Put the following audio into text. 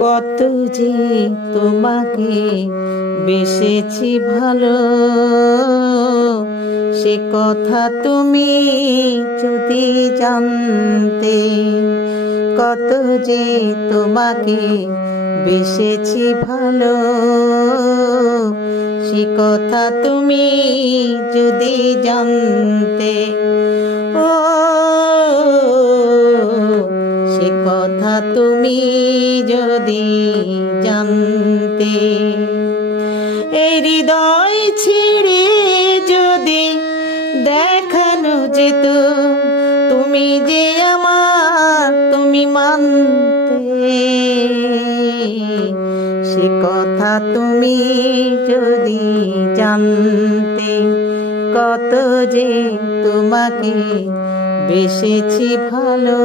কত যে তোমাকে বেসেছি ভালো, সে কথা তুমি যদি জানতে। কত যে তোমাকে বেসেছি ভালো, সে কথা তুমি যদি জানতে। ও সে কথা তুমি যদি জানতে। এই হৃদয় ছিঁড়ে যদি দেখানো যেত তুমি যে আমার, তুমি মানতে। সে কথা তুমি যদি জানতে। কত যে তোমাকে বেসেছি ভালো,